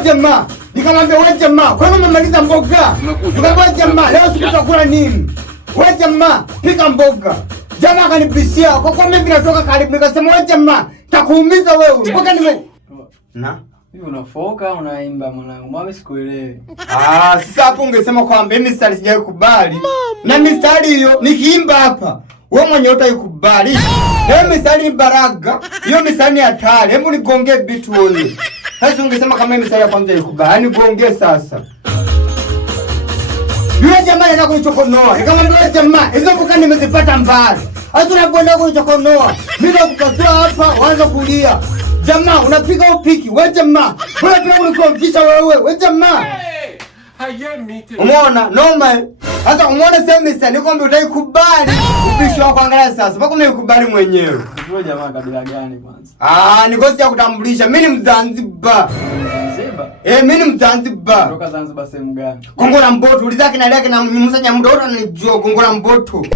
wewe jamaa. Nikamwambia wewe jamaa, kwa nini umemaliza mboga? Nikamwambia jamaa, leo sitakula nini? Wewe jamaa, pika mboga. Jamaa akanibishia, kwa kuwa mimi natoka karibu, nikasema wewe jamaa, takuumiza wewe. Mpaka na hivi unafoka unaimba mwanangu. Mimi sikuelewi. Sasa hapo ungesema kwamba mimi mistari sijakubali. Na mistari hiyo nikiimba hapa, wewe mwenyewe utaikubali. Leo mistari baraga, hiyo mistari ni hatari. Hebu nigonge beat wewe. Sasa ungesema kama mimi mistari ya kwanza ikubali, nigonge sasa. Yule jamaa anaenda kunichokonoa. Nikamwambia wewe jamaa, hizo mboga nimezifuata mbali. Hata unapoenda kunichokonoa, mimi nakukatoa hapa, waanza kulia. Jamaa unapiga upiki, wewe jamaa. Wewe pia unikonfisha wewe jamaa. Umeona? Noma. Sasa umeona sasa mimi nikwambia utaikubali. Upishi wako angalia sasa. Mpaka umeikubali mwenyewe. Wewe jamaa kabila gani kwanza? Niko sija kutambulisha. Mimi ni Mzanzibar. Mimi ni Mzanzibar. Kutoka Zanzibar sehemu gani? Kongo la Mboto. Ulizaki na lake na Musa Nyamudo wote wanajua Kongo la Mboto.